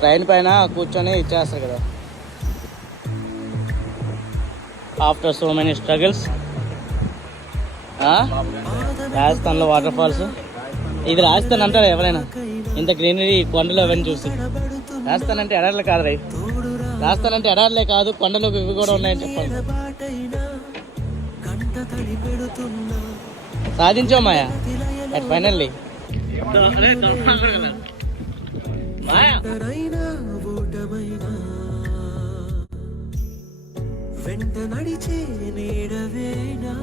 Train పైన కూర్చొని ఇచ్చేస్తారు కదా. ఆఫ్టర్ సో మెనీ స్ట్రగుల్స్ రాజస్థాన్లో వాటర్ ఫాల్స్. ఇది రాజస్థాన్ అంటారా ఎవరైనా? ఇంత గ్రీనరీ, కొండలు అవన్నీ చూసి. రాజస్థాన్ అంటే ఎడార్లే కాదు రై, రాజస్థాన్ అంటే ఎడార్లే కాదు, కొండలు ఇవి కూడా ఉన్నాయని చెప్పాలి. సాధించావు మాయా అట్ ఫైనల్లీ. వెంట నడిచే నీడవేనా